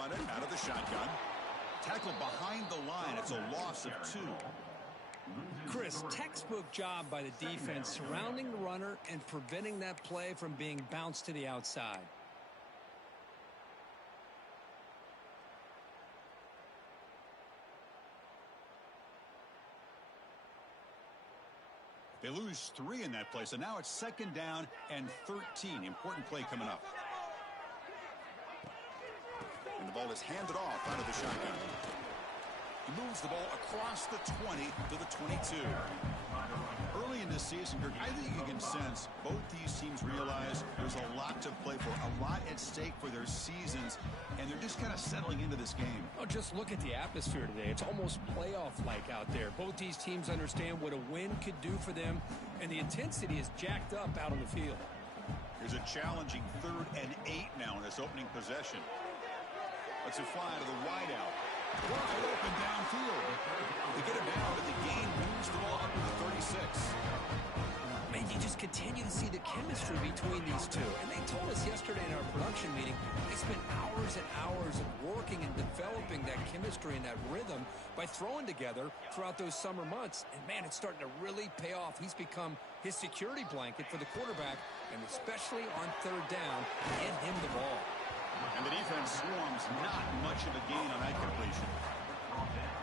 run it out of the shotgun. Tackled behind the line. It's a loss of 2. Chris, textbook job by the defense surrounding the runner and preventing that play from being bounced to the outside. They lose 3 in that play, so now it's 2nd down and 13. Important play coming up. And the ball is handed off out of the shotgun. He moves the ball across the 20 to the 22. Early in this season, Kirk, I think you can sense both these teams realize there's a lot to play for, a lot at stake for their seasons, and they're just kind of settling into this game. Oh, just look at the atmosphere today. It's almost playoff-like out there. Both these teams understand what a win could do for them, and the intensity is jacked up out on the field. Here's a challenging 3rd and 8 now in this opening possession. Let's it fly to the wideout. Wide open downfield. They get it down, but the gain moves the ball up to the 36. Man, you just continue to see the chemistry between these two. And they told us yesterday in our production meeting, they spent hours and hours of working and developing that chemistry and that rhythm by throwing together throughout those summer months. And, man, it's starting to really pay off. He's become his security blanket for the quarterback, and especially on 3rd down, get him the ball. And the defense swarms, not much of a gain on that completion.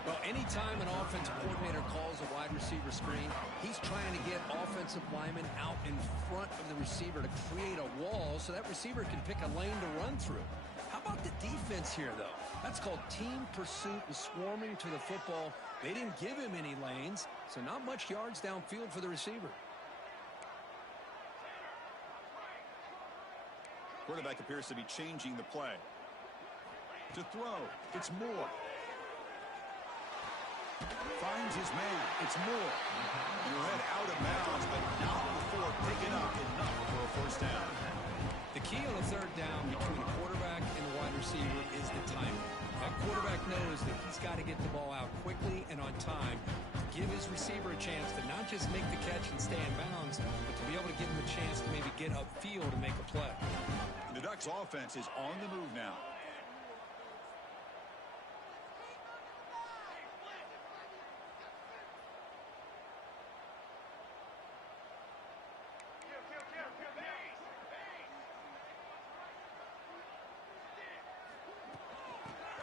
Well, anytime an offensive coordinator calls a wide receiver screen, he's trying to get offensive linemen out in front of the receiver to create a wall so that receiver can pick a lane to run through. How about the defense here, though? That's called team pursuit and swarming to the football. They didn't give him any lanes, so not much yards downfield for the receiver. Quarterback appears to be changing the play. To throw, it's Moore. Finds his man, it's Moore. And he'll head out of bounds, but not before picking up enough for a 1st down. The key on the 3rd down between the quarterback and the wide receiver is the timing. That quarterback knows that he's got to get the ball out quickly and on time to give his receiver a chance to not just make the catch and stay in bounds, but to be able to give him a chance to maybe get upfield and make a play. The Ducks offense is on the move now.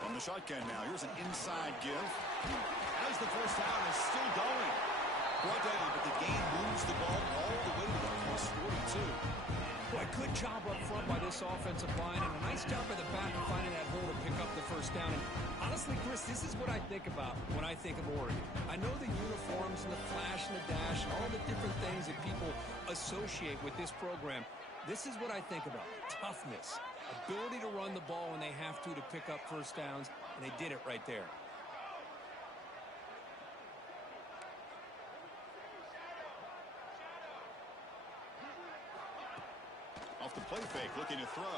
From the shotgun now, here's an inside give. As the 1st down is still going. Brought down, but the gain moves the ball all the way to the plus 42. Boy, good job up front by this offensive line, and a nice job by the back of finding that hole to pick up the 1st down. And honestly, Chris, this is what I think about when I think of Oregon. I know the uniforms and the flash and the dash and all the different things that people associate with this program. This is what I think about. Toughness, ability to run the ball when they have to pick up 1st downs, and they did it right there. Off the play fake, looking to throw.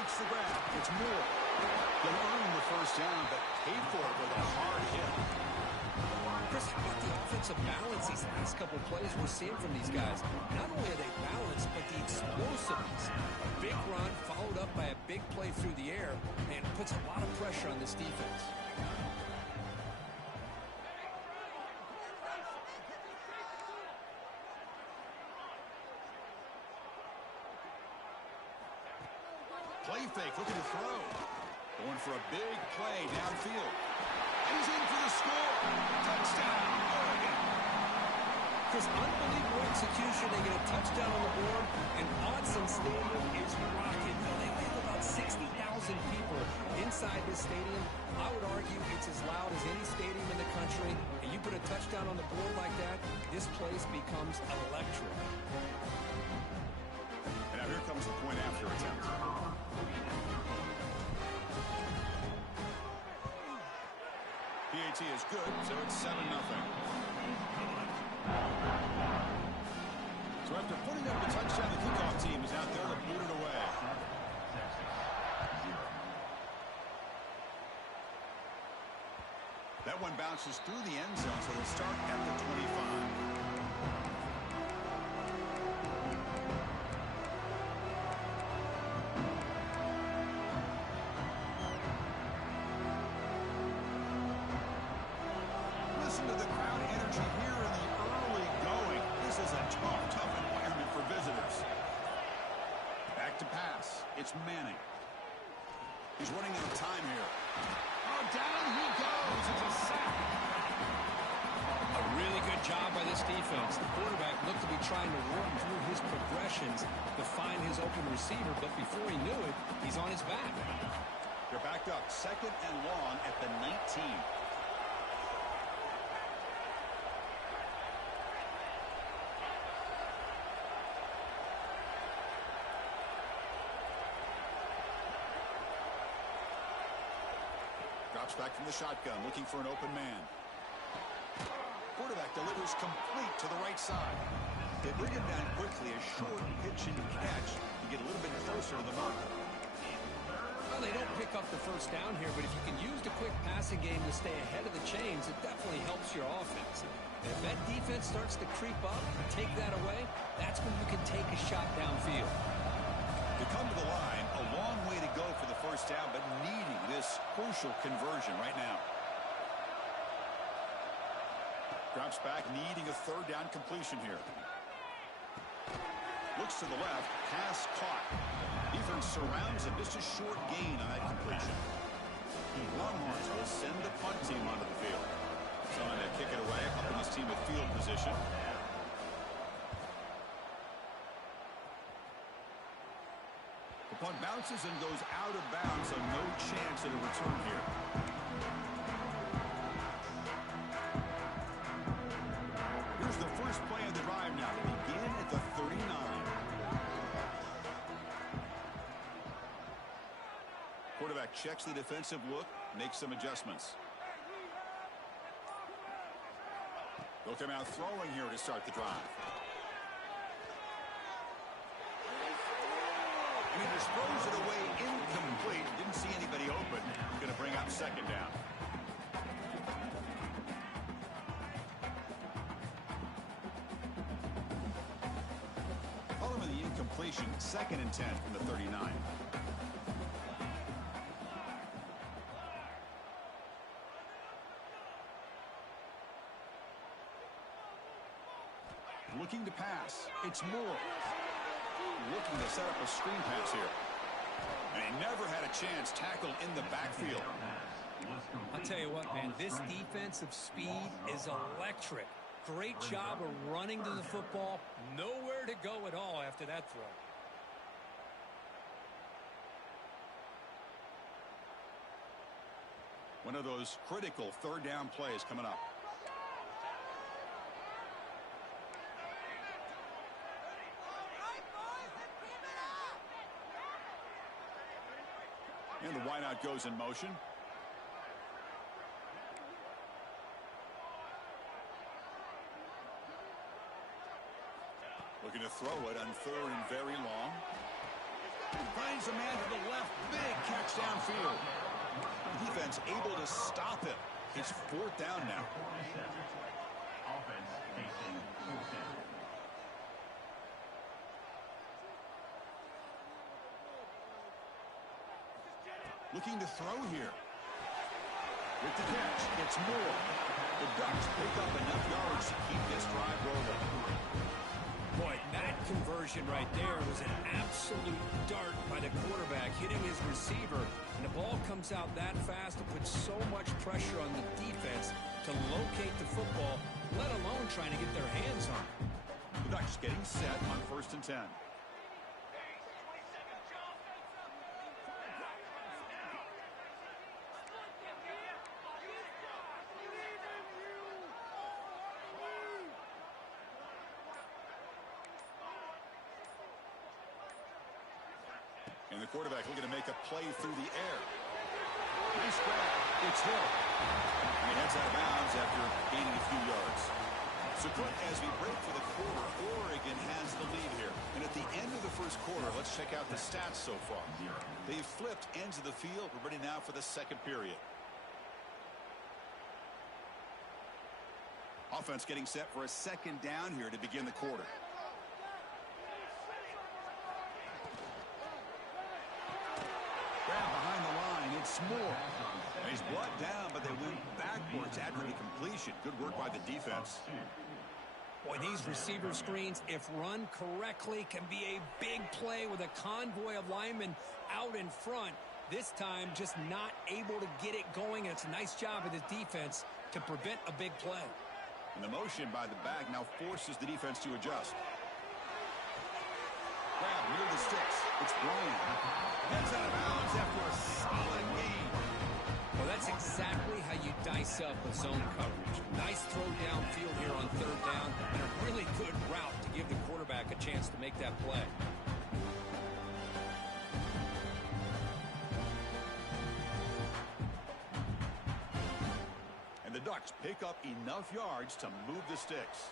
Makes the grab. It's Moore. He'll earn the 1st down, but paid for it with a hard hit. Chris, how about the offensive balance these last couple of plays we're seeing from these guys? Not only are they balanced, but the explosiveness. A big run followed up by a big play through the air, and it puts a lot of pressure on this defense. Play fake, looking to throw. Going for a big play downfield. And he's in for the score. Touchdown, Oregon. Chris, unbelievable execution. They get a touchdown on the board, and Autzen Stadium is rocking. They have about 60,000 people inside this stadium. I would argue it's as loud as any stadium in the country. And you put a touchdown on the board like that, this place becomes electric. And now here comes the point after attempt. PAT is good, so it's 7-0. So after putting up the touchdown, the kickoff team is out there to boot it away. That one bounces through the end zone, so they'll start at the 25. It's Manning. He's running out of time here. Oh, down he goes. It's a sack. A really good job by this defense. The quarterback looked to be trying to work through his progressions to find his open receiver, but before he knew it, he's on his back. They're backed up, 2nd and long at the 19. Drops back from the shotgun, looking for an open man. Quarterback delivers complete to the right side. They bring him down quickly, a short pitch and catch to get a little bit closer to the mark. Well, they don't pick up the first down here, but if you can use the quick passing game to stay ahead of the chains, it definitely helps your offense. If that defense starts to creep up and take that away, that's when you can take a shot downfield. To come to the line, a long way to go for the first down, but needing this crucial conversion right now. Drops back, needing a 3rd down completion here. Looks to the left, pass caught. Defense surrounds him, just a short gain on that completion. Longhorns will send the punt team onto the field. Trying to kick it away, helping his team with field position. The punt bounces and goes out of bounds, so no chance at a return here. Here's the first play of the drive now. They begin at the 39. Quarterback checks the defensive look, makes some adjustments. They'll come out throwing here to start the drive. And he just throws it away incomplete. Didn't see anybody open. He's going to bring up 2nd down. Following the incompletion, 2nd and 10 from the 39. Looking to pass. It's Moore. Looking to set up a screen pass here. And he never had a chance tackled in the backfield. I'll tell you what, man, this defensive speed is electric. Great job of running to the football. Nowhere to go at all after that throw. One of those critical 3rd down plays coming up. And the wideout goes in motion. Looking to throw it on 3rd and very long. Finds a man to the left. Big catch downfield. The defense able to stop him. It's 4th down now. Looking to throw here. With the catch, it's Moore. The Ducks pick up enough yards to keep this drive rolling. Boy, that conversion right there was an absolute dart by the quarterback, hitting his receiver. And the ball comes out that fast to put so much pressure on the defense to locate the football, let alone trying to get their hands on it. The Ducks getting set on 1st and 10. And the quarterback looking to make a play through the air. Nice grab. It's Hill. And he heads out of bounds after gaining a few yards. So, Clint, as we break for the quarter, Oregon has the lead here. And at the end of the first quarter, let's check out the stats so far. They've flipped ends of the field. We're ready now for the 2nd period. Offense getting set for a 2nd down here to begin the quarter. Grab behind the line. It's Moore. And he's brought down, but they went backwards after the completion. Good work by the defense. Boy, these receiver screens, if run correctly, can be a big play with a convoy of linemen out in front. This time, just not able to get it going. And it's a nice job of the defense to prevent a big play. And the motion by the back now forces the defense to adjust. Grab near the sticks. It's Bryant. Heads out of bounds after a solid gain. Well, that's exactly how you dice up a zone coverage. Nice throw downfield here on third down, and a really good route to give the quarterback a chance to make that play. And the Ducks pick up enough yards to move the sticks.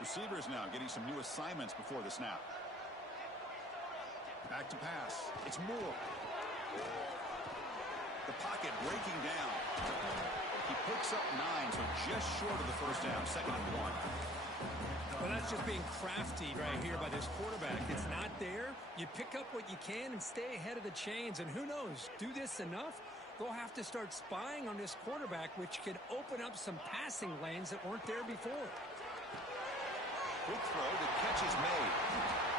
Receivers now getting some new assignments before the snap. Back to pass. It's Moore. The pocket breaking down. He picks up 9, so just short of the first down. 2nd and 1. Well, that's just being crafty right here by this quarterback. It's not there. You pick up what you can and stay ahead of the chains. And who knows, do this enough, they'll have to start spying on this quarterback, which could open up some passing lanes that weren't there before. Quick throw, the catch is made.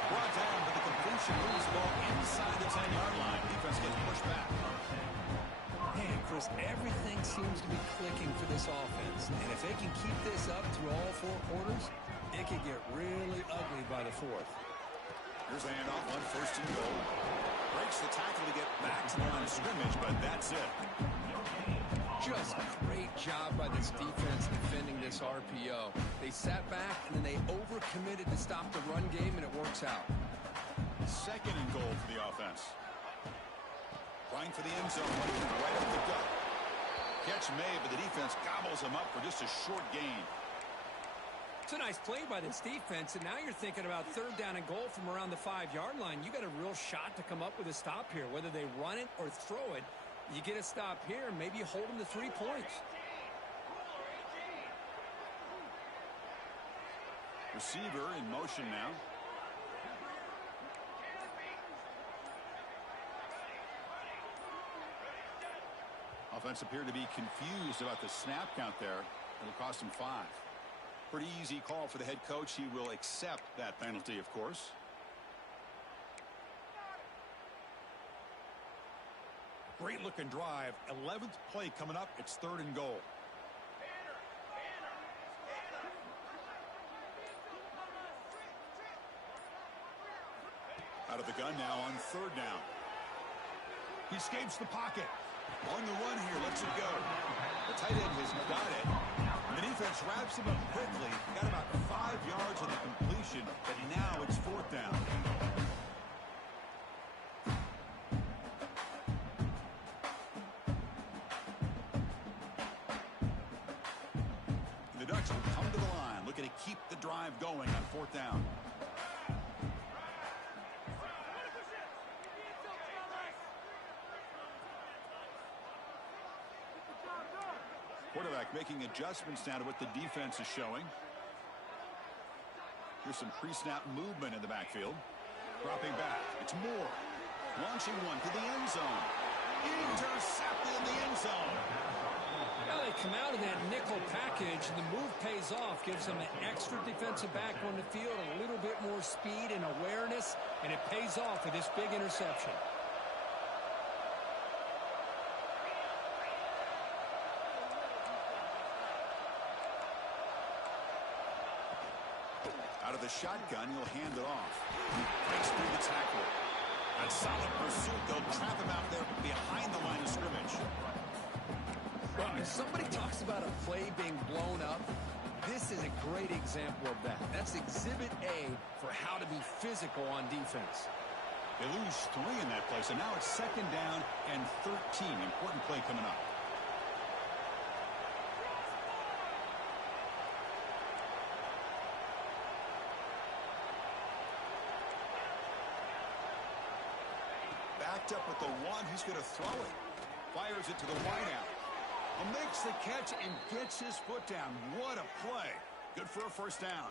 Brought down, but the completion moves the ball inside the 10-yard line. Defense gets pushed back. Man, Chris, everything seems to be clicking for this offense. And if they can keep this up through all 4 quarters, it could get really ugly by the 4th. Here's a handoff on 1st and goal. Breaks the tackle to get back to the line of scrimmage, but that's it. Just a great job by this defense defending this RPO. They sat back, and then they overcommitted to stop the run game, and it works out. 2nd and goal for the offense. Trying for the end zone, right up the gut. Catch made, but the defense gobbles him up for just a short gain. It's a nice play by this defense, and now you're thinking about 3rd down and goal from around the 5-yard line. You got a real shot to come up with a stop here, whether they run it or throw it. You get a stop here, maybe you hold them to 3 points. Receiver in motion now. Offense appeared to be confused about the snap count there. It'll cost him 5. Pretty easy call for the head coach. He will accept that penalty, of course. Great looking drive. 11th play coming up. It's 3rd and goal. Out of the gun now on 3rd down. He escapes the pocket. On the run here, lets it go. The tight end has got it. And the defense wraps him up quickly. Got about 5 yards on the completion, but now it's 4th down. The Ducks will come to the line, looking to keep the drive going on 4th down. Quarterback making adjustments now to what the defense is showing. Here's some pre-snap movement in the backfield. Dropping back. It's Moore. Launching one to the end zone. Intercepted in the end zone. Now they come out of that nickel package, and the move pays off. Gives them an extra defensive back on the field, a little bit more speed and awareness, and it pays off with this big interception. Out of the shotgun, he'll hand it off. Breaks through the tackle. A solid pursuit. They'll trap him out there behind the line of scrimmage. Well, if somebody talks about a play being blown up, this is a great example of that. That's exhibit A for how to be physical on defense. They lose 3 in that play, so now it's 2nd down and 13. Important play coming up. Backed up at the 1, he's going to throw it. Fires it to the wideout. Makes the catch and gets his foot down. What a play. Good for a 1st down.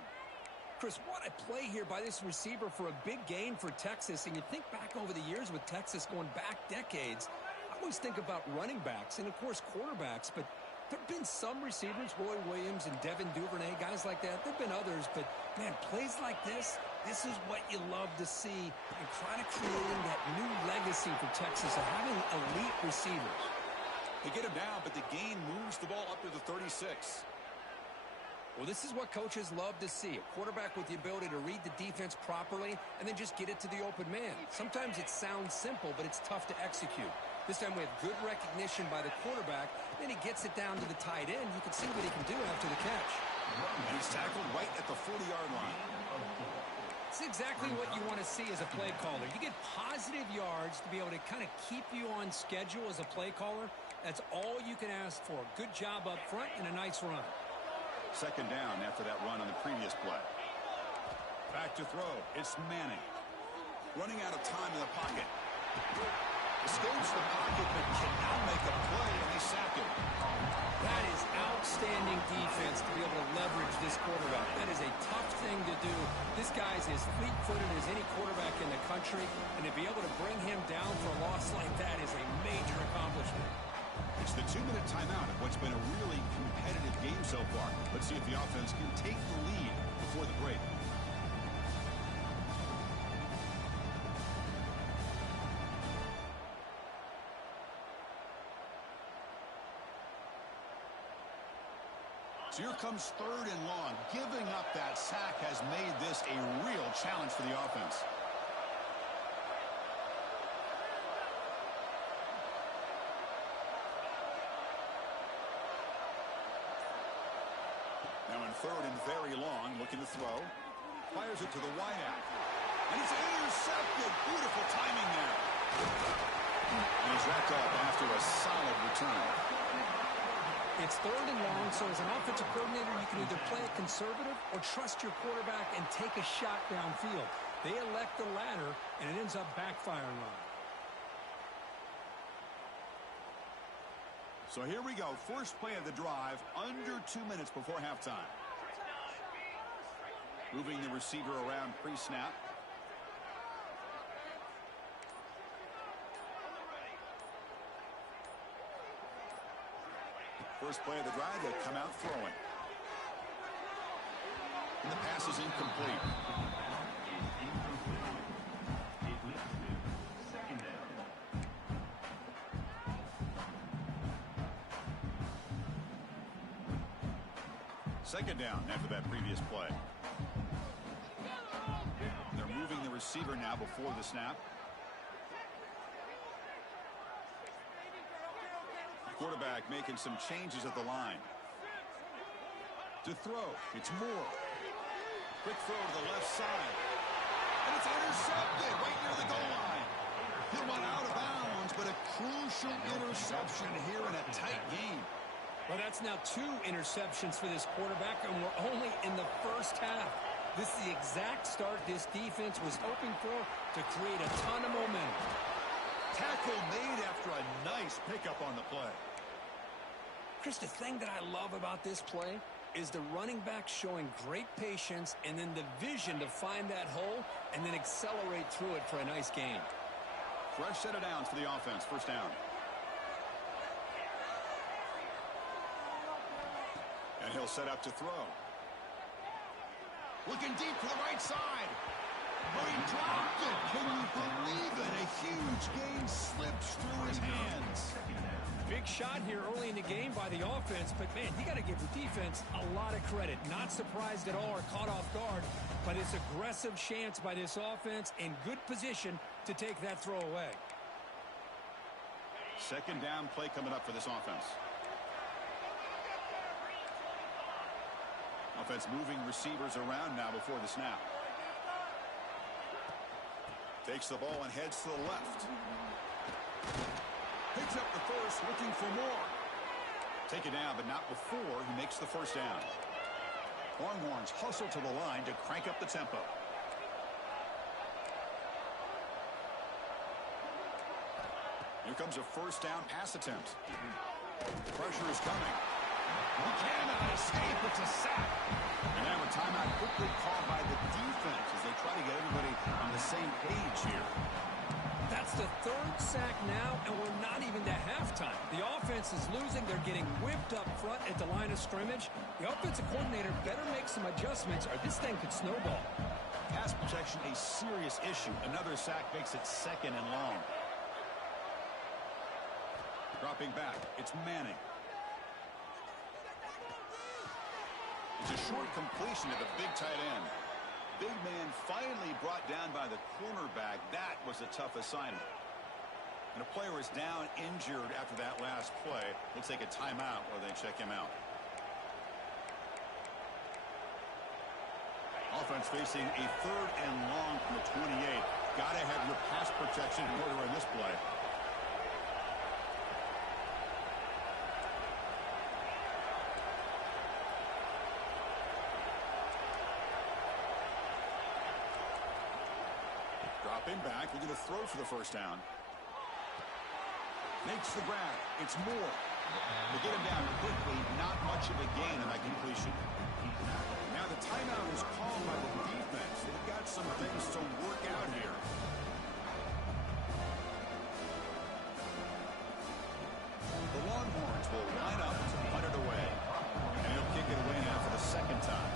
Chris, what a play here by this receiver for a big gain for Texas. And you think back over the years with Texas going back decades, I always think about running backs and, of course, quarterbacks. But there have been some receivers, Roy Williams and Devin Duvernay, guys like that. There have been others. But, man, plays like this is what you love to see. And kind of creating that new legacy for Texas of having elite receivers. They get him down, but the gain moves the ball up to the 36. Well, this is what coaches love to see. A quarterback with the ability to read the defense properly and then just get it to the open man. Sometimes it sounds simple, but it's tough to execute. This time we have good recognition by the quarterback. Then he gets it down to the tight end. You can see what he can do after the catch. And he's tackled right at the 40-yard line. It's exactly what you want to see as a play caller. You get positive yards to be able to kind of keep you on schedule as a play caller. That's all you can ask for. Good job up front and a nice run. Second down after that run on the previous play. Back to throw. It's Manning. Running out of time in the pocket. Escapes the pocket, but cannot make a play, and they sack him. That is outstanding defense to be able to leverage this quarterback. That is a tough thing to do. This guy's as fleet-footed as any quarterback in the country, and to be able to bring him down for a loss like that is a major accomplishment. It's the 2-minute timeout of what's been a really competitive game so far. Let's see if the offense can take the lead before the break. So here comes third and long. Giving up that sack has made this a real challenge for the offense. Now in third and very long, looking to throw. Fires it to the wideout. And it's intercepted. Beautiful timing there. And he's wrapped up after a solid return. It's third and long, so as an offensive coordinator, you can either play it conservative or trust your quarterback and take a shot downfield. They elect the latter, and it ends up backfiring on them. So here we go. First play of the drive, under 2 minutes before halftime. Moving the receiver around pre-snap. First play of the drive, they'll come out throwing. And the pass is incomplete. Second down after that previous play. They're moving the receiver now before the snap. Quarterback making some changes at the line. To throw, it's Moore. Quick throw to the left side. And it's intercepted right near the goal line. He went out of bounds, but a crucial interception here in a tight game. Well, that's now 2 interceptions for this quarterback, and we're only in the first half. This is the exact start this defense was hoping for to create a ton of momentum. Tackle made after a nice pickup on the play. Chris, the thing that I love about this play is the running back showing great patience and then the vision to find that hole and then accelerate through it for a nice gain. Fresh set of downs for the offense. First down. And he'll set up to throw. Looking deep to the right side. But he dropped it. Can you believe it? A huge gain slips through his hands. Big shot here early in the game by the offense, but, man, you got to give the defense a lot of credit. Not surprised at all or caught off guard, but it's aggressive chance by this offense in good position to take that throw away. Second down play coming up for this offense. Offense moving receivers around now before the snap. Takes the ball and heads to the left. Picks up the first, looking for more. Take it down, but not before he makes the first down. Longhorns hustle to the line to crank up the tempo. Here comes a first down pass attempt. Pressure is coming. He cannot escape. It's a sack. And now a timeout quickly called by the defense as they try to get everybody on the same page here. That's the third sack now, and we're not even to halftime. The offense is losing. They're getting whipped up front at the line of scrimmage. The offensive coordinator better make some adjustments or this thing could snowball. Pass protection a serious issue. Another sack makes it 2nd and long. Dropping back, it's Manning. It's a short completion to the big tight end. Big man finally brought down by the cornerback. That was a tough assignment. And a player is down injured after that last play. We'll take a timeout while they check him out. Offense facing a 3rd and long from the 28. Got to have your pass protection in order in this play. Dropping back, looking to throw for the first down. Makes the grab. It's Moore. They get him down quickly. Not much of a gain on that completion. Now the timeout is called by the defense. They've got some things to work out here. The Longhorns will line up to punt it away. And he'll kick it away now for the 2nd time.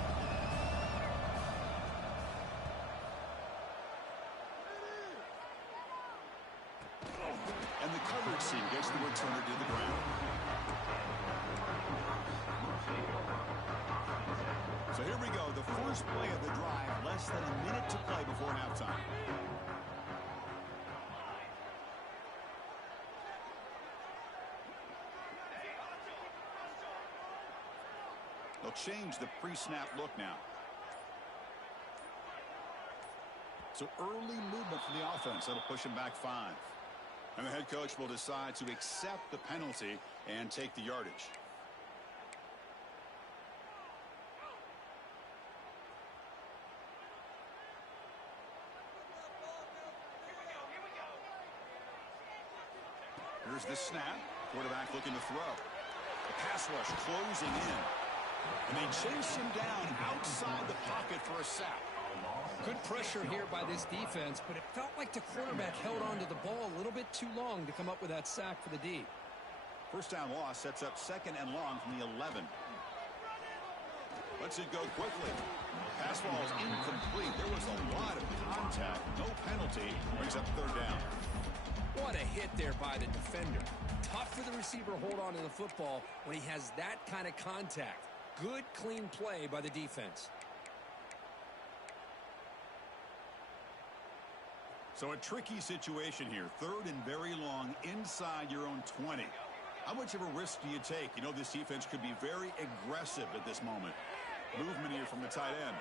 And the coverage team gets the returner to the ground. So here we go, the first play of the drive, less than a minute to play before halftime. They'll change the pre-snap look now. So early movement from the offense, that'll push him back 5. And the head coach will decide to accept the penalty and take the yardage. Here's the snap. Quarterback looking to throw. The pass rush closing in. And they chase him down outside the pocket for a sack. Good pressure here by this defense, but it felt like the quarterback held on to the ball a little bit too long to come up with that sack for the D. First down loss sets up 2nd and long from the 11. Lets it go quickly. Pass ball is incomplete. There was a lot of contact. No penalty. Brings up 3rd down. What a hit there by the defender. Tough for the receiver to hold on to the football when he has that kind of contact. Good, clean play by the defense. So a tricky situation here. 3rd and very long inside your own 20. How much of a risk do you take? You know, this defense could be very aggressive at this moment. Movement here from the tight end.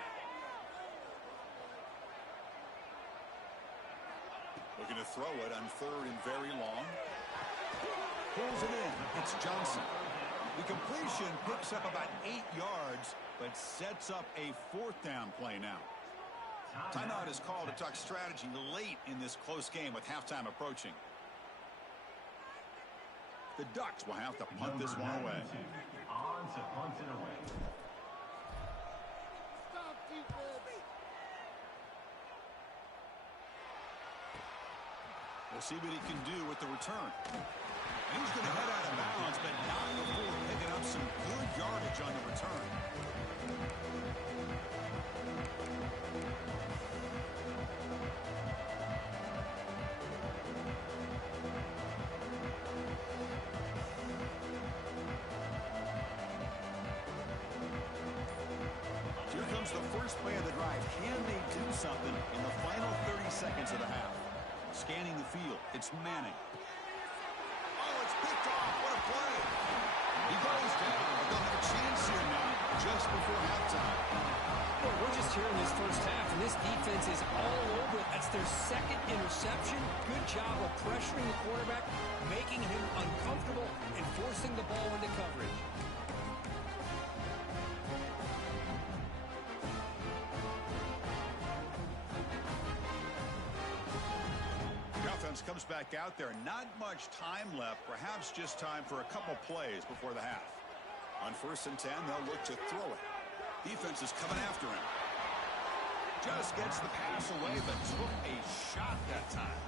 Looking to throw it on 3rd and very long. Pulls it in. It's Johnson. The completion picks up about 8 yards, but sets up a 4th down play now. Timeout is called to talk strategy late in this close game with halftime approaching. The Ducks will have to punt this one away. On to punt it away. We'll see what he can do with the return. And he's going to head out of bounds, but not before picking up some good yardage on the return. Here comes the first play of the drive. Can they do something in the final 30 seconds of the half? Scanning the field, it's Manning. Oh, it's picked off. What a play. He goes down, but they'll have a chance here now, just before halftime. Well, we're just here in this first half, and this defense is all over it. That's their 2nd interception. Good job of pressuring the quarterback, making him uncomfortable, and forcing the ball into coverage. Comes back out there. Not much time left. Perhaps just time for a couple plays before the half. On 1st and 10, they'll look to throw it. Defense is coming after him. Just gets the pass away, but took a shot that time.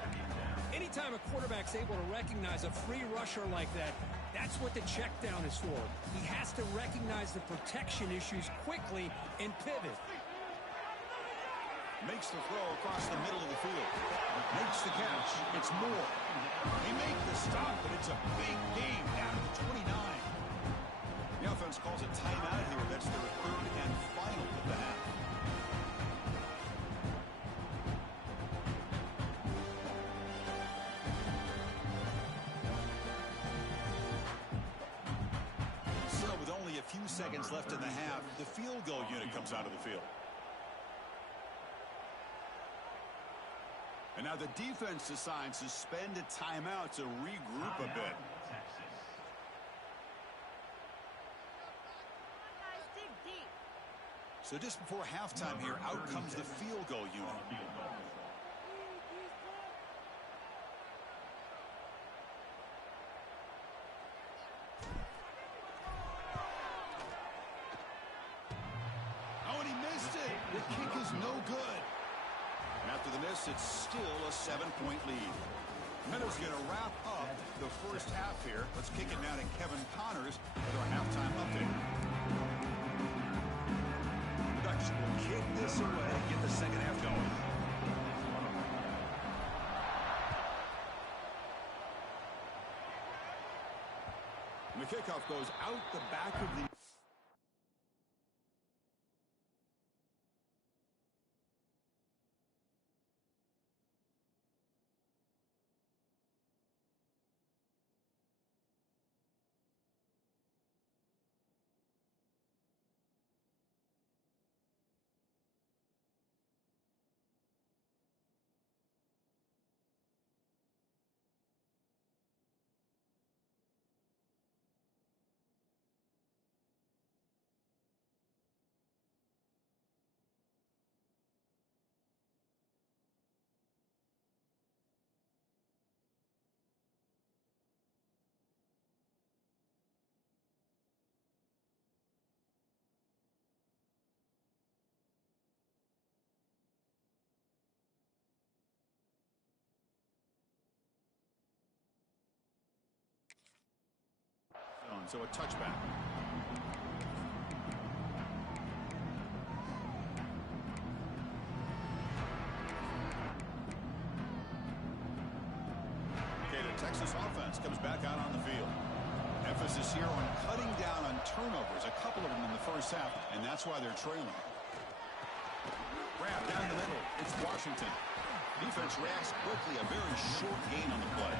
Anytime a quarterback's able to recognize a free rusher like that, that's what the check down is for. He has to recognize the protection issues quickly and pivot. Makes the throw across the middle of the field. Makes the catch. It's Moore. They make the stop, but it's a big game down to the 29. The offense calls a timeout here. That's their third and final of the half. So with only a few seconds left in the half, the field goal unit comes out of the field. And now the defense decides to spend a timeout to regroup a bit. So just before halftime here, out comes the field goal unit. Oh, and he missed it. The kick is no good. And after the miss, it's still a 7-point lead. Meadows going to wrap up the first half here. Let's kick it now to Kevin Connors with our halftime update. The Ducks will kick this away and get the second half going. And the kickoff goes out the back of the... So a touchback. Okay, the Texas offense comes back out on the field. Emphasis here on cutting down on turnovers, a couple of them in the first half, and that's why they're trailing. Grab down the middle. It's Washington. Defense reacts quickly, a very short gain on the play.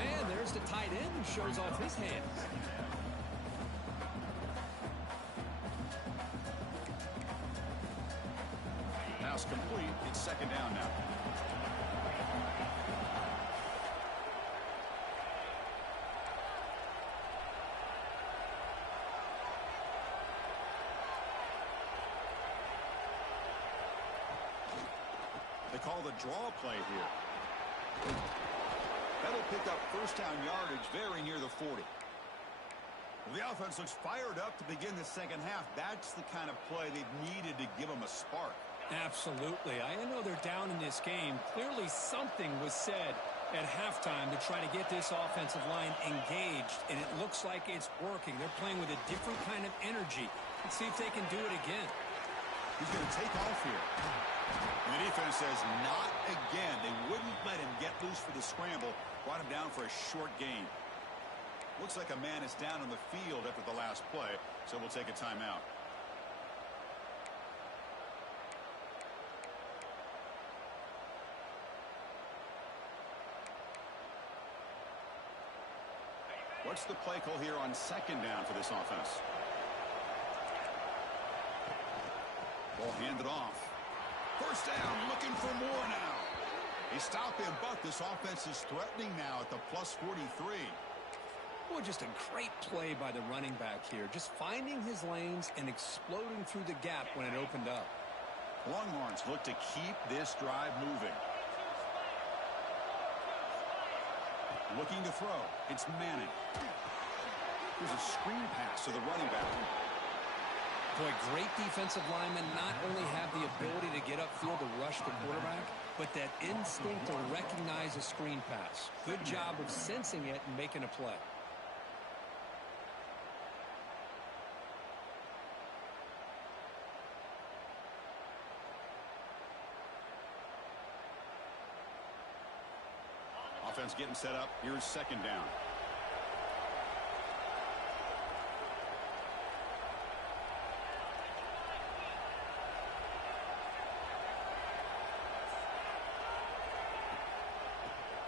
And there's the tight end who shows off his hands. Pass complete. It's second down now. They call the draw play here. That'll pick up first down yardage very near the 40. Well, the offense looks fired up to begin the second half. That's the kind of play they've needed to give them a spark. Absolutely. I know they're down in this game. Clearly something was said at halftime to try to get this offensive line engaged, and it looks like it's working. They're playing with a different kind of energy. Let's see if they can do it again. He's going to take off here. And the defense says not again. They wouldn't let him get loose for the scramble. Brought him down for a short gain. Looks like a man is down on the field after the last play, so we'll take a timeout. What's the play call here on second down for this offense? Ball handed off. First down, looking for more now. They stop him, but this offense is threatening now at the plus 43. Boy, just a great play by the running back here. Just finding his lanes and exploding through the gap when it opened up. Longhorns look to keep this drive moving. Looking to throw. It's Manning. Here's a screen pass to the running back. Boy, great defensive linemen not only have the ability to get upfield to rush the quarterback, but that instinct to recognize a screen pass. Good job of sensing it and making a play. Offense getting set up. Here's second down.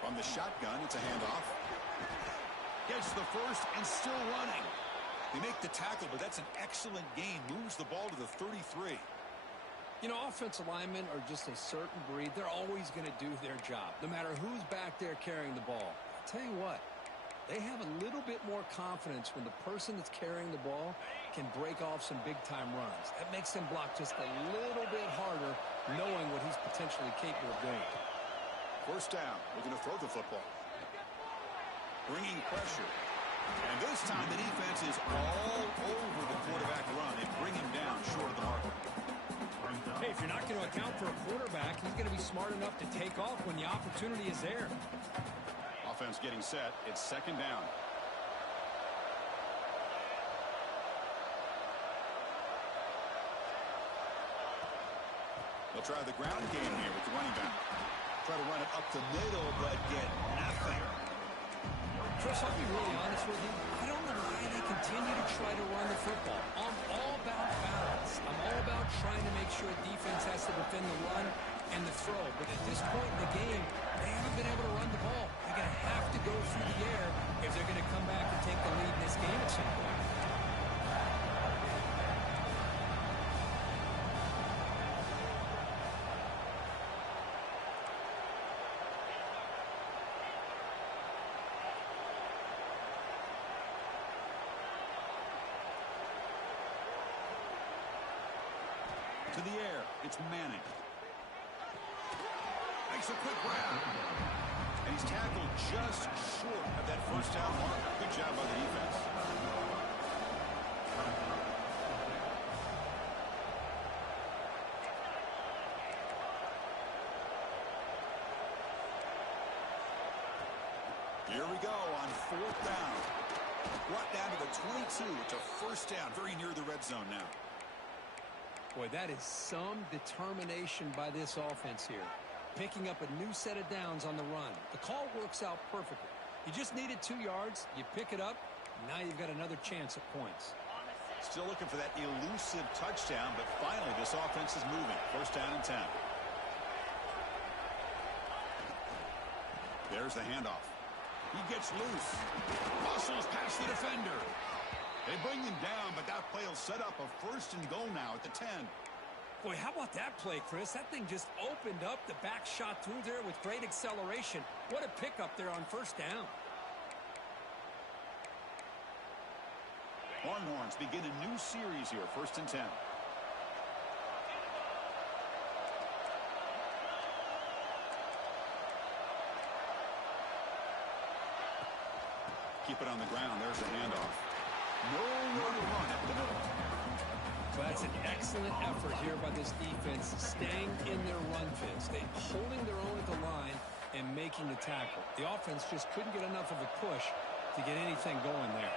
From the shotgun, it's a handoff. Gets the first and still running. They make the tackle, but that's an excellent gain. Moves the ball to the 33. You know, offensive linemen are just a certain breed. They're always going to do their job, no matter who's back there carrying the ball. I'll tell you what, they have a little bit more confidence when the person that's carrying the ball can break off some big-time runs. That makes them block just a little bit harder, knowing what he's potentially capable of doing. First down, looking to throw the football. Bringing pressure. And this time the defense is all over the quarterback run. They bring him down short of the marker. Hey, if you're not going to account for a quarterback, he's going to be smart enough to take off when the opportunity is there. Offense getting set. It's second down. They'll try the ground game here with the running back. Try to run it up the middle, but get nothing. Chris, I'll be really honest with you. I don't know why they continue to try to run the football. I'm all about balance. I'm all about trying to make sure defense has to defend the run and the throw. But at this point in the game, they haven't been able to run the ball. They're going to have to go through the air if they're going to come back and take the lead in this game at some point. To the air, it's Manning. Makes a quick grab. And he's tackled just short of that first down mark. Good job by the defense. Here we go on fourth down. Brought down to the 22. It's a first down, very near the red zone now. Boy, that is some determination by this offense here. Picking up a new set of downs on the run. The call works out perfectly. You just needed 2 yards. You pick it up. Now you've got another chance at points. Still looking for that elusive touchdown, but finally this offense is moving. First down and 10. There's the handoff. He gets loose. Muscles past the defender. They bring him down, but that play will set up a first and goal now at the 10. Boy, how about that play, Chris? That thing just opened up. The back shot through there with great acceleration. What a pickup there on first down. Longhorns begin a new series here, first and 10. Keep it on the ground. There's the handoff. Nowhere to run at the middle. Well, that's an excellent effort here by this defense, staying in their run fits. They holding their own at the line and making the tackle. The offense just couldn't get enough of a push to get anything going there.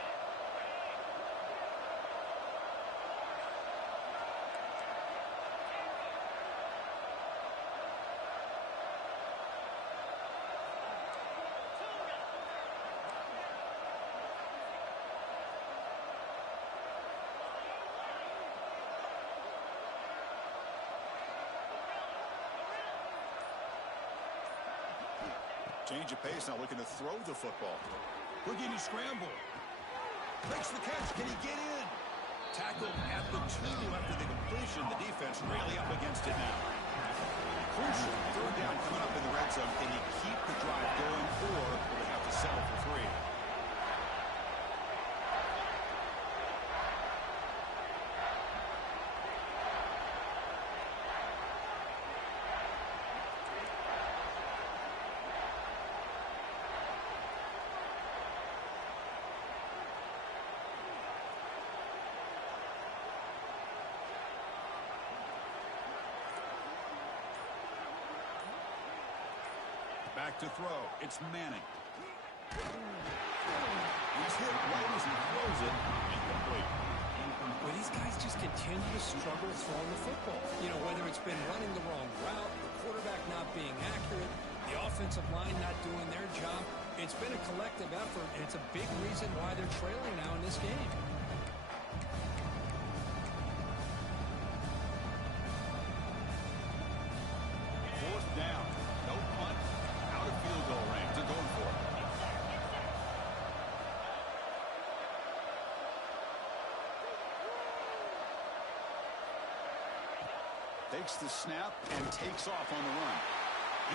Change of pace, now looking to throw the football. Houdini scramble. Makes the catch. Can he get in? Tackled at the 2 after the completion. The defense really up against it now. Crucial. Third down coming up in the red zone. Can he keep the drive going, or will they have to settle for 3? Back to throw. It's Manning. He's hit right as he throws it. Incomplete. Well, these guys just continue to struggle throwing the football. You know, whether it's been running the wrong route, the quarterback not being accurate, the offensive line not doing their job. It's been a collective effort, and it's a big reason why they're trailing now in this game. Fourth down. No punt. Out of field goal range. They're going for it. Takes the snap and takes off on the run.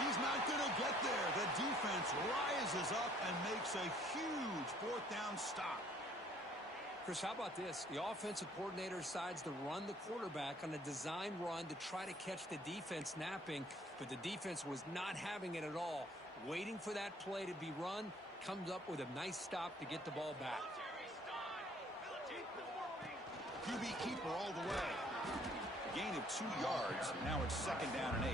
He's not going to get there. The defense rises up and makes a huge fourth down stop. Chris, how about this? The offensive coordinator decides to run the quarterback on a design run to try to catch the defense napping, but the defense was not having it at all. Waiting for that play to be run, comes up with a nice stop to get the ball back. QB keeper all the way. Gain of 2 yards. Now it's second down and 8.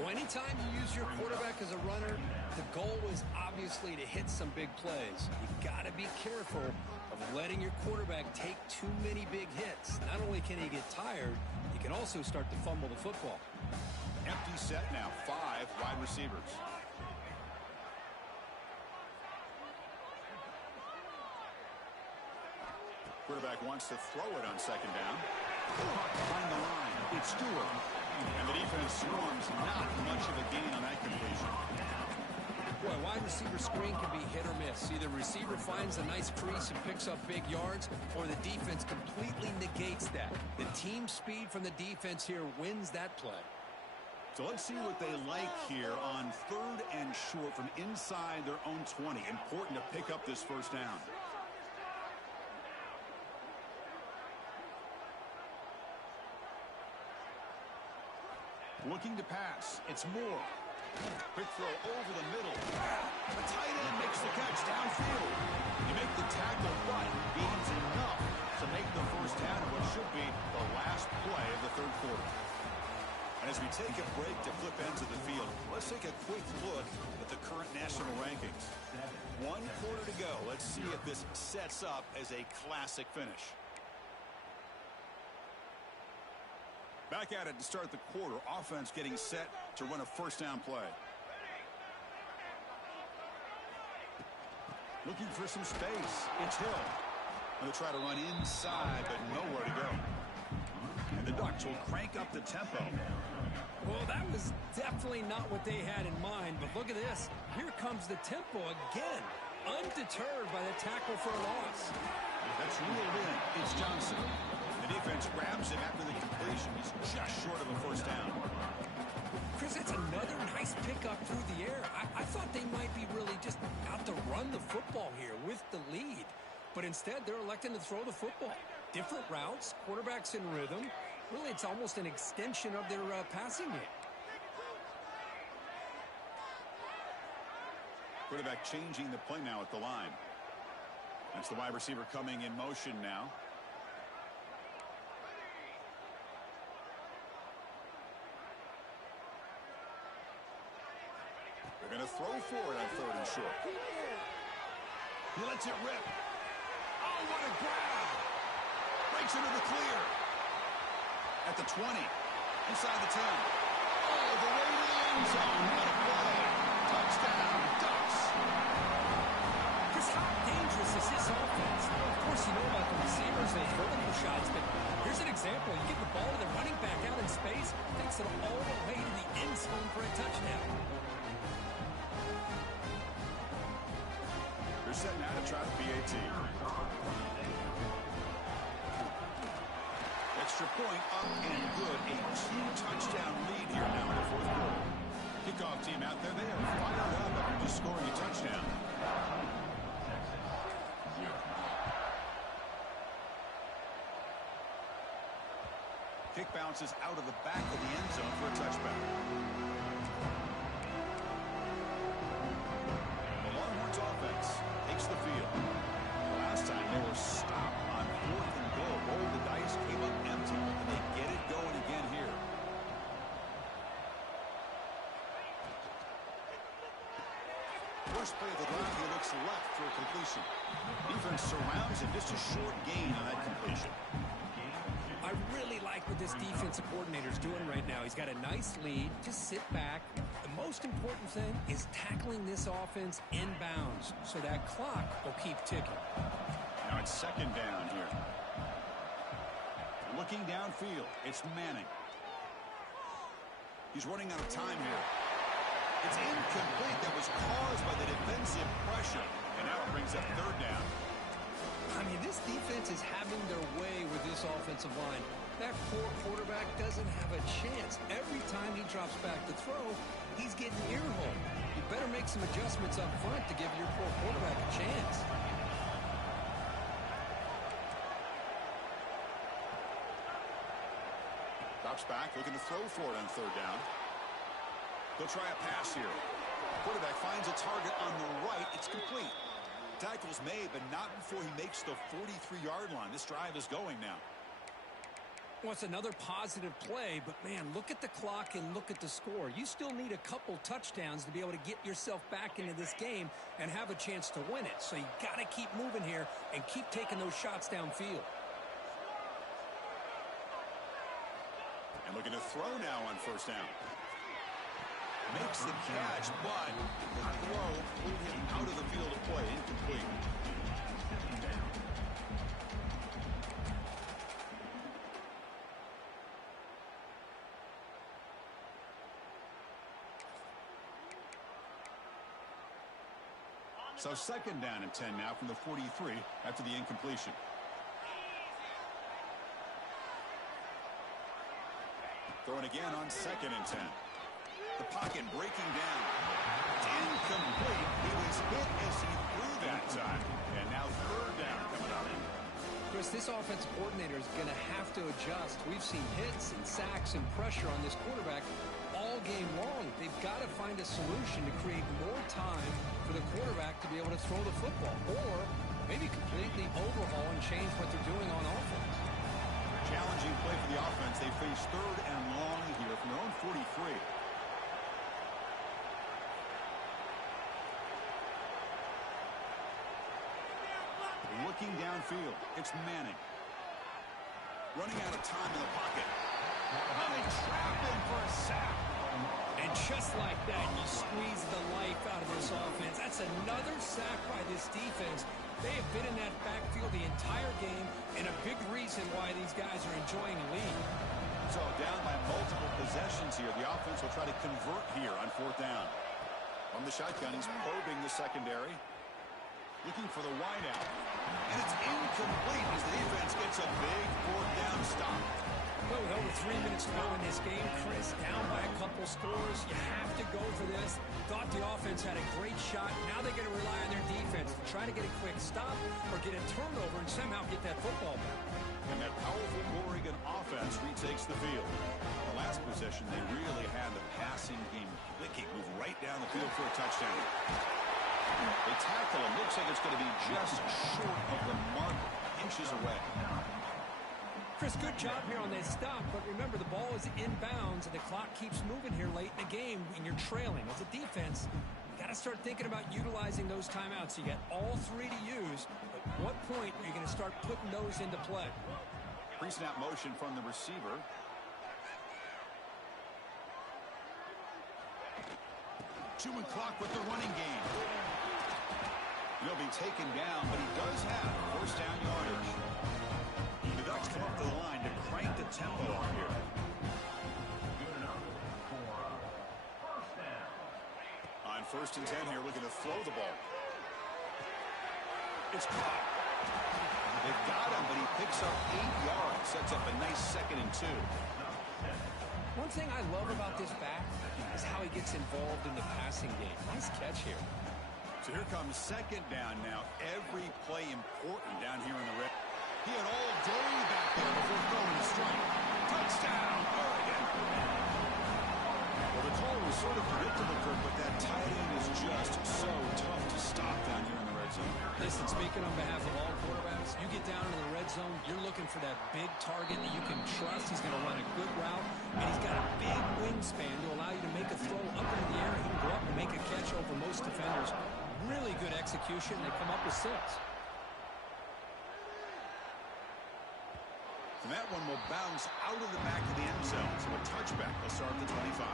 Well, anytime you use your quarterback as a runner, the goal is obviously to hit some big plays. You got to be careful of letting your quarterback take too many big hits. Not only can he get tired, he can also start to fumble the football. Empty set now. 5 wide receivers. Quarterback wants to throw it on second down. Behind the line, it's Stewart. And the defense swarms, not much of a gain on that completion. Boy, wide receiver screen can be hit or miss. Either receiver finds a nice crease and picks up big yards, or the defense completely negates that. The team speed from the defense here wins that play. So let's see what they like here on 3rd and short from inside their own 20. Important to pick up this first down. Looking to pass. It's Moore. Quick throw over the middle. The tight end makes the catch downfield. You make the tackle, but gains enough to make the first down in what should be the last play of the third quarter. And as we take a break to flip ends of the field, let's take a quick look at the current national rankings. 1 quarter to go. Let's see if this sets up as a classic finish. Back at it to start the quarter. Offense getting set to run a first down play. Looking for some space. It's Hill. Going to try to run inside, but nowhere to go. And the Ducks will crank up the tempo. Well, that was definitely not what they had in mind, but look at this. Here comes the tempo again. Undeterred by the tackle for a loss. That's reeled in. It's Johnson. The defense grabs him after the completion. He's just short of a first down. Chris, that's another nice pickup through the air. I thought they might be really just out to run the football here with the lead. But instead, they're electing to throw the football. Different routes, quarterbacks in rhythm. Really, it's almost an extension of their passing game. Quarterback changing the play now at the line. That's the wide receiver coming in motion now. They're going to throw for it on 3rd and short. He lets it rip. Oh, what a grab. Breaks into the clear. At the 20. Inside the 10. Oh, the way to the end zone. What a play. Touchdown, Ducks. Chris, how dangerous is this offense? Well, of course, you know about the receivers, those vertical shots, but here's an example. You get the ball to the running back out in space, takes it all the way to the end zone for a touchdown. They're setting out to try the PAT. Extra point up and good. A 2-touchdown lead here now in the 4th quarter. Kickoff team out there. They are fired up after just scoring a touchdown. Kick bounces out of the back of the end zone for a touchback. The Longhorns offense takes the field. Last time they were stopped on 4th and goal. Rolled the dice, came up empty, and they get it going again here. First play of the drive, he looks left for a completion. Defense surrounds him, just a short gain on that completion. I really like what this defensive coordinator is doing right now. He's got a nice lead. Just sit back. The most important thing is tackling this offense inbounds so that clock will keep ticking. Now it's second down here. Looking downfield, it's Manning. He's running out of time here. It's incomplete. That was caused by the defensive pressure. And now it brings up third down. I mean, this defense is having their way with this offensive line. That poor quarterback doesn't have a chance. Every time he drops back to throw, he's getting earholed. You better make some adjustments up front to give your poor quarterback a chance. Drops back, looking to throw for it on third down. He'll try a pass here. Quarterback finds a target on the right. It's complete. Tackles made, but not before he makes the 43-yard line. This drive is going now. Well, it's another positive play, but, man, look at the clock and look at the score. You still need a couple touchdowns to be able to get yourself back into this game and have a chance to win it. So you got to keep moving here and keep taking those shots downfield. And looking to throw now on first down. Makes the catch, but the throw pulled him out of the field of play. Incomplete. So second down and 10 now from the 43 after the incompletion. Throwing again on second and 10. The pocket breaking down. Incomplete. He was hit as he threw that time. And now third down coming up. Chris, this offensive coordinator is going to have to adjust. We've seen hits and sacks and pressure on this quarterback all game long. They've got to find a solution to create more time for the quarterback to be able to throw the football, or maybe completely overhaul and change what they're doing on offense. Challenging play for the offense. They face third and long here from their own 43. Looking downfield, it's Manning. Running out of time in the pocket. They trap him for a sack. And just like that, you squeeze the life out of this offense. That's another sack by this defense. They have been in that backfield the entire game, and a big reason why these guys are enjoying a lead. So down by multiple possessions here. The offense will try to convert here on fourth down. From the shotgun, he's probing the secondary. Looking for the wideout. And it's incomplete as the defense gets a big fourth down stop. Well, with over 3 minutes to go in this game, Chris, down by a couple scores. You have to go for this. Thought the offense had a great shot. Now they're going to rely on their defense to try to get a quick stop or get a turnover and somehow get that football back. And that powerful Oregon offense retakes the field. The last possession, they really had the passing game clicking, move right down the field for a touchdown. They tackle him. Looks like it's going to be just short of the mark, inches away. Chris, good job here on that stop, but remember the ball is inbounds and the clock keeps moving here late in the game and you're trailing. As a defense, you got to start thinking about utilizing those timeouts. You got all three to use, but at what point are you going to start putting those into play? Pre-snap motion from the receiver. Chewing clock with the running game. He'll be taken down, but he does have first down yardage. The Ducks come up to the line to crank the tempo on here. Good enough for first down. On first and 10 here, looking to throw the ball. It's caught. They've got him, but he picks up 8 yards. Sets up a nice second and 2. One thing I love about this back is how he gets involved in the passing game. Nice catch here. So here comes second down now. Every play important down here in the red. He had all day back there before throwing a strike. Touchdown, Oregon. Well, the call was sort of predictable, Kirk, but that tight end is just so tough to stop down here in the red zone. Listen, speaking on behalf of all quarterbacks, you get down in the red zone, you're looking for that big target that you can trust. He's going to run a good route, and he's got a big wingspan to allow you to make a throw up into the air. He can go up and make a catch over most defenders. Really good execution. They come up with 6. And that one will bounce out of the back of the end zone. So a touchback will start at the 25.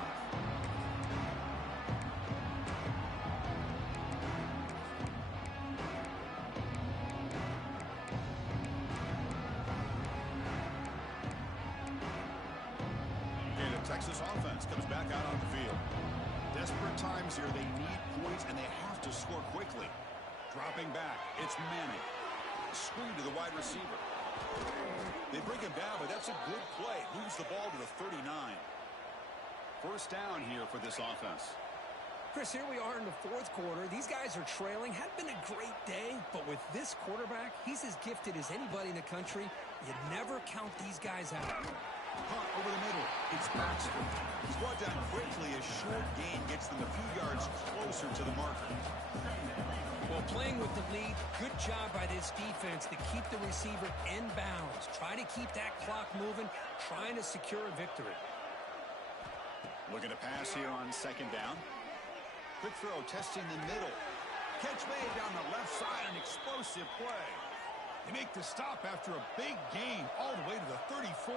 And the Texas offense comes back out on the field. Desperate times here. They need points, and they have to score quickly. Dropping back. It's Manning. Screen to the wide receiver. They bring him down, but that's a good play. Moves the ball to the 39. First down here for this offense. Chris, here we are in the 4th quarter. These guys are trailing. Hadn't been a great day, but with this quarterback, he's as gifted as anybody in the country. You never count these guys out. Hunt over the middle. It's Baxter. He's brought down quickly. A short gain gets them a few yards closer to the marker. Well, playing with the lead, good job by this defense to keep the receiver in bounds. Try to keep that clock moving, trying to secure a victory. Looking to pass here on 2nd down. Quick throw, testing the middle. Catch made down the left side, an explosive play. They make the stop after a big gain all the way to the 34.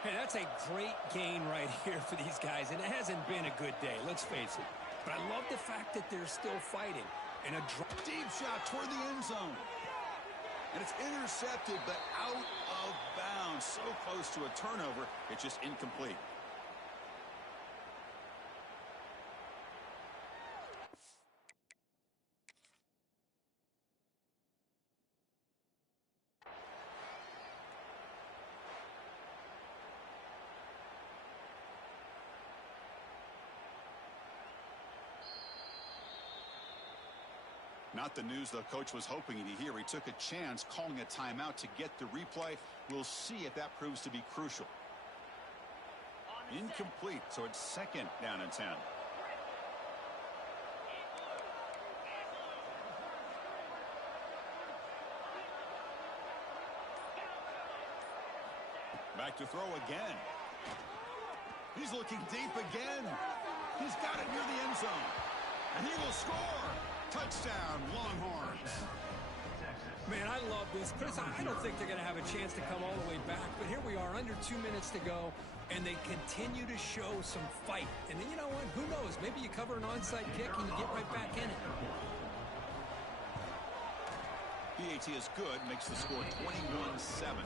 Hey, that's a great gain right here for these guys, and it hasn't been a good day, let's face it. But I love the fact that they're still fighting. And a deep shot toward the end zone. And it's intercepted, but out of bounds. So close to a turnover, it's just incomplete. Not the news the coach was hoping to hear. He took a chance calling a timeout to get the replay. We'll see if that proves to be crucial. Incomplete, so it's 2nd down and 10. Back to throw again. He's looking deep again. He's got it near the end zone. And he will score. Touchdown, Longhorns. Man, I love this. Chris, I don't think they're going to have a chance to come all the way back, but here we are, under 2 minutes to go, and they continue to show some fight. And then, you know what? Who knows? Maybe you cover an onside kick and you get right back in it. PAT is good, makes the score 21-7.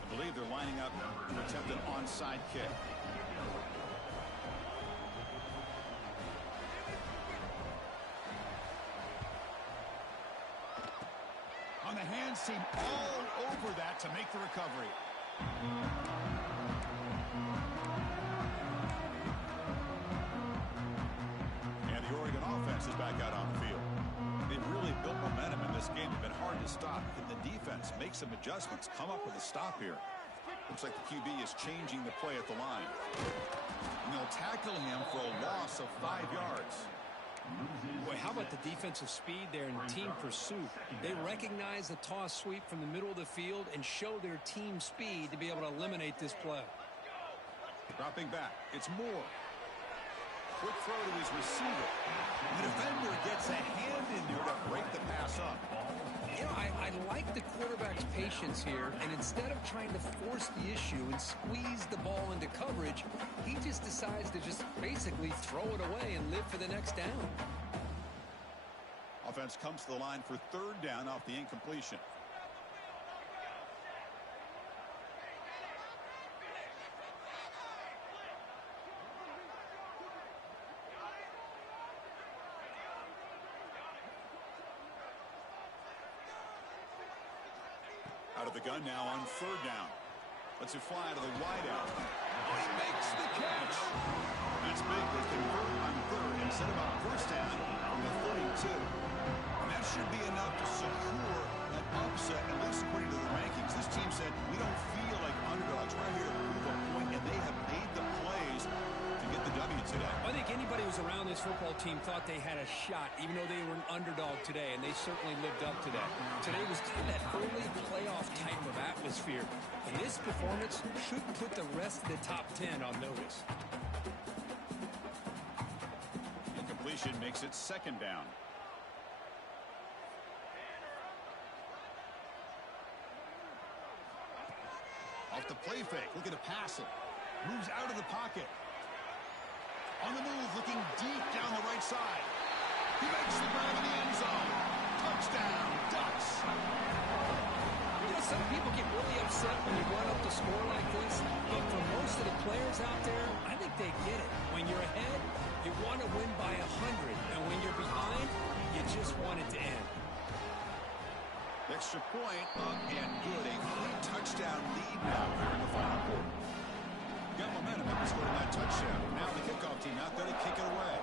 I believe they're lining up to attempt an onside kick. On the hands team, all over that to make the recovery. And the Oregon offense is back out on the field. They've really built momentum in this game. It's been hard to stop. Can the defense make some adjustments, come up with a stop here? Looks like the QB is changing the play at the line. And they'll tackle him for a loss of 5 yards. Boy, how about the defensive speed there and team pursuit? They recognize the toss sweep from the middle of the field and show their team speed to be able to eliminate this play. Dropping back, it's Moore. Quick throw to his receiver. The defender gets a hand in there to break the pass up. You know, I like the quarterback's patience here, and instead of trying to force the issue and squeeze the ball into coverage, he just decides to just basically throw it away and live for the next down. Offense comes to the line for 3rd down off the incompletion. Out of the gun now on 3rd down. Lets it fly to the wideout. Oh, he makes the catch. That's big. They convert on 3rd instead of on 1st down from the 32. And that should be enough to secure an upset, at least according to the rankings. This team said, we don't feel like underdogs. We're here to prove a point, and they have made the plays to get the W today. I think anybody who was around this football team thought they had a shot, even though they were an underdog today, and they certainly lived up to that. Today was kind of that early playoff type of atmosphere. atmosphere. And this performance should put the rest of the top 10 on notice. Incompletion makes it second down. Off the play fake, looking to pass it. Moves out of the pocket. On the move, looking deep down the right side. He makes the grab in the end zone. Touchdown, Ducks. You know, some people get really upset when you run up the score like this, but for most of the players out there, I think they get it. When you're ahead, you want to win by 100, and when you're behind, you just want it to end. Extra point up and good. A 3-touchdown lead now here in the final quarter. Got momentum after scoring that touchdown. Now the kickoff team out there to kick it away.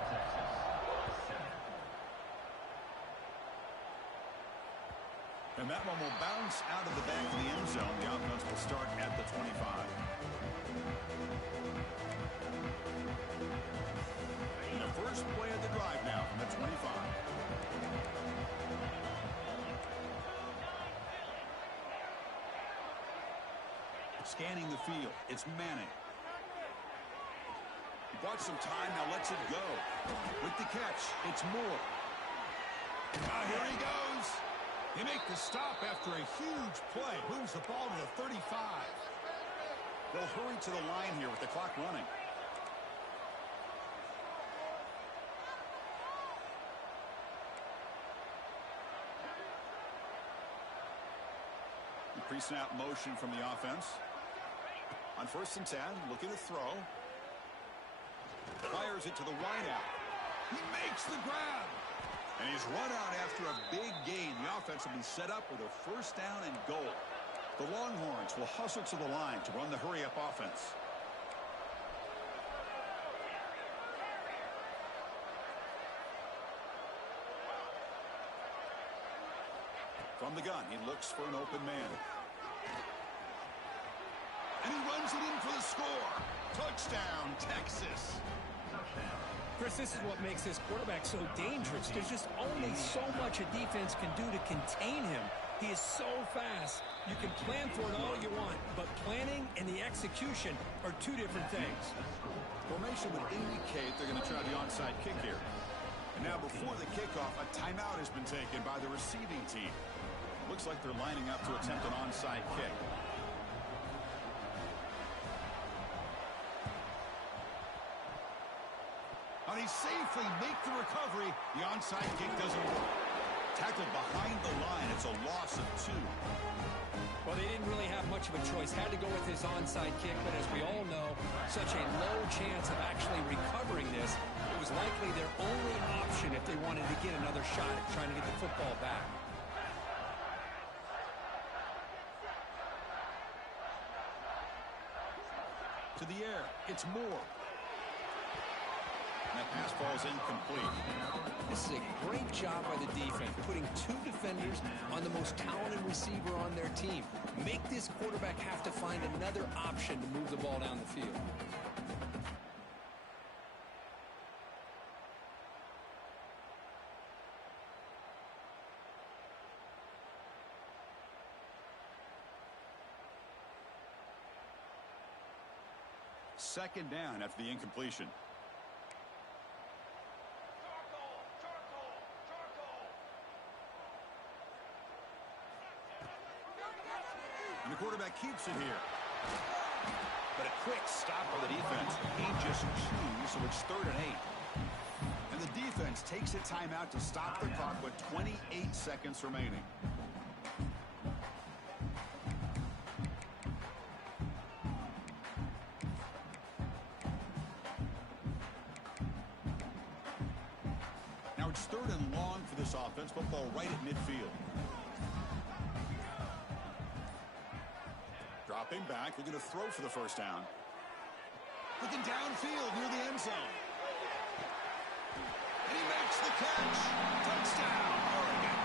And that one will bounce out of the back of the end zone. The offense will start at the 25. And the first play of the drive now from the 25. Scanning the field. It's Manning. He bought some time, now lets it go. With the catch, it's Moore. Here he goes. They make the stop after a huge play. Moves the ball to the 35. They'll hurry to the line here with the clock running. Pre-snap motion from the offense. On 1st and 10, looking to throw. Fires it to the wideout. He makes the grab. And he's run out after a big gain. The offense will be set up with a 1st down and goal. The Longhorns will hustle to the line to run the hurry-up offense. From the gun, he looks for an open man. And he runs it in for the score. Touchdown, Texas. Chris, this is what makes this quarterback so dangerous. There's just only so much a defense can do to contain him. He is so fast. You can plan for it all you want, but planning and the execution are two different things. Formation would indicate they're going to try the onside kick here. And now before the kickoff, a timeout has been taken by the receiving team. Looks like they're lining up to attempt an onside kick. And he safely make the recovery. The onside kick doesn't work. Tackled behind the line. It's a loss of 2. Well, they didn't really have much of a choice. Had to go with his onside kick, but as we all know, such a low chance of actually recovering this. It was likely their only option if they wanted to get another shot at trying to get the football back. To the air. It's Moore. And that pass ball is incomplete. This is a great job by the defense, putting 2 defenders on the most talented receiver on their team. Make this quarterback have to find another option to move the ball down the field. Second down after the incompletion. And the quarterback keeps it here. But a quick stop on the defense. He just chews, so it's 3rd and 8. And the defense takes a timeout to stop the clock with 28 seconds remaining. Now it's 3rd and long for this offense. Football right at midfield. Dropping back, looking to throw for the 1st down. Looking downfield near the end zone. And he makes the catch. Touchdown, Oregon.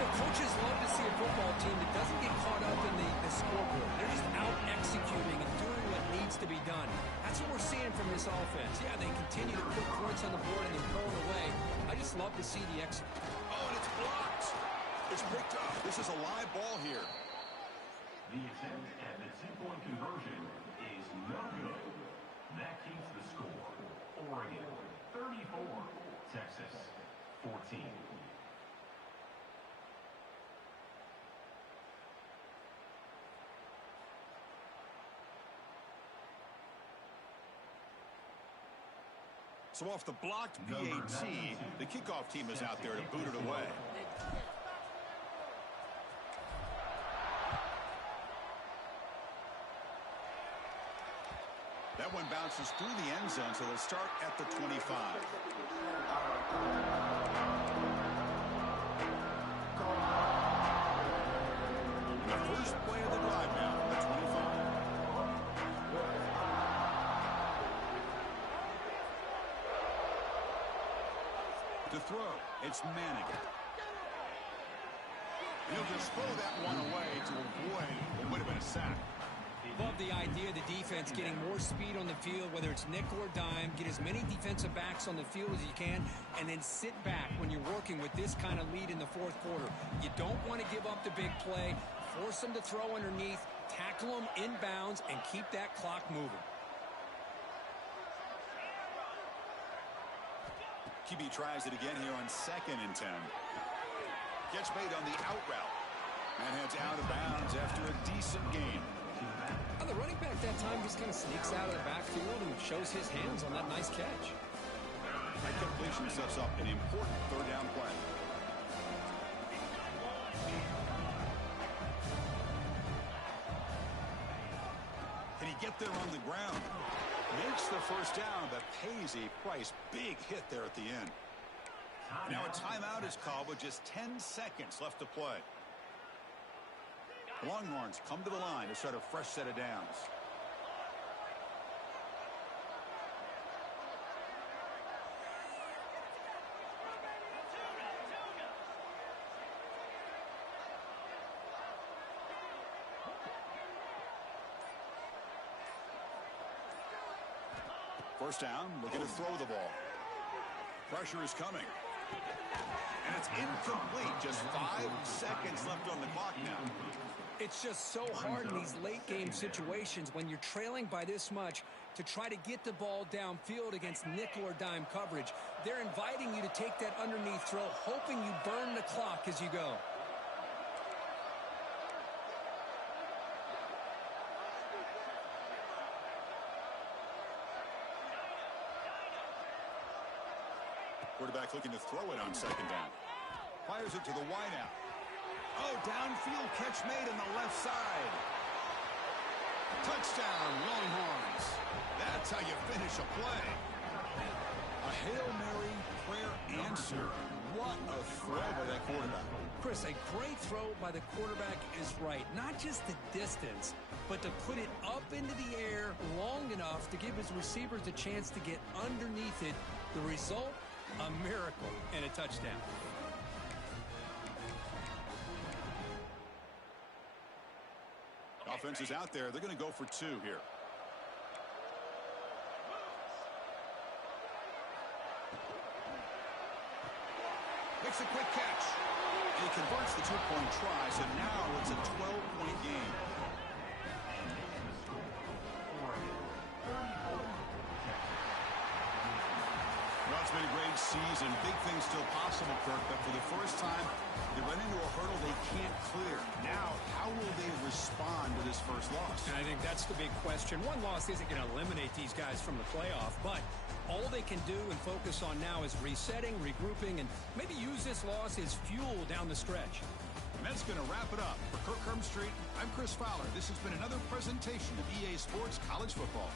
The coaches love to see a football team that doesn't get caught up in the scoreboard. They're just out executing and doing what needs to be done. That's what we're seeing from this offense. Yeah, they continue to put points on the board and they're throwing away. I just love to see the execution. Oh, and it's blocked. It's picked up. This is a live ball here. conversion is no good. That keeps the score. Oregon 34, Texas 14. So off the blocked PAT, the kickoff team is out there to boot it away. That one bounces through the end zone, so they'll start at the 25. The first play of the drive now, the 25. To throw, it's Manning. He'll just throw that one away to avoid what would have been a sack. Love the idea of the defense getting more speed on the field, whether it's nickel or dime. Get as many defensive backs on the field as you can, and then sit back when you're working with this kind of lead in the fourth quarter. You don't want to give up the big play. Force them to throw underneath, tackle them inbounds, and keep that clock moving. QB tries it again here on 2nd and 10. Catch made on the out route. And heads out of bounds after a decent gain. The running back that time just kind of sneaks out of the backfield and shows his hands on that nice catch. That completion sets up an important third down play. Can he get there on the ground? Makes the first down, but pays a price. Big hit there at the end. Now a timeout is called with just 10 seconds left to play. Longhorns come to the line to start a fresh set of downs. First down, looking to throw the ball. Pressure is coming. And it's incomplete. Just 5 seconds left on the clock now. It's just so hard in these late game situations when you're trailing by this much to try to get the ball downfield against nickel or dime coverage. They're inviting you to take that underneath throw, hoping you burn the clock as you go. Quarterback looking to throw it on 2nd down. Fires it to the wideout. Oh, downfield catch made on the left side. Touchdown, Longhorns. That's how you finish a play. A Hail Mary prayer answer. What a throw by that quarterback. Chris, a great throw by the quarterback is right. Not just the distance, but to put it up into the air long enough to give his receivers a chance to get underneath it. The result, a miracle and a touchdown. Offense is out there. They're going to go for 2 here. Makes a quick catch. And he converts the 2-point try, so now it's a 12-point game. Well, it's been a great season. Big things still possible, Kirk, but for the first time, they run into a hurdle they can't clear. Now, how will they respond to this first loss? And I think that's the big question. One loss isn't going to eliminate these guys from the playoff, but all they can do and focus on now is resetting, regrouping, and maybe use this loss as fuel down the stretch. And that's going to wrap it up. For Kirk Herbstreit, I'm Chris Fowler. This has been another presentation of EA Sports College Football.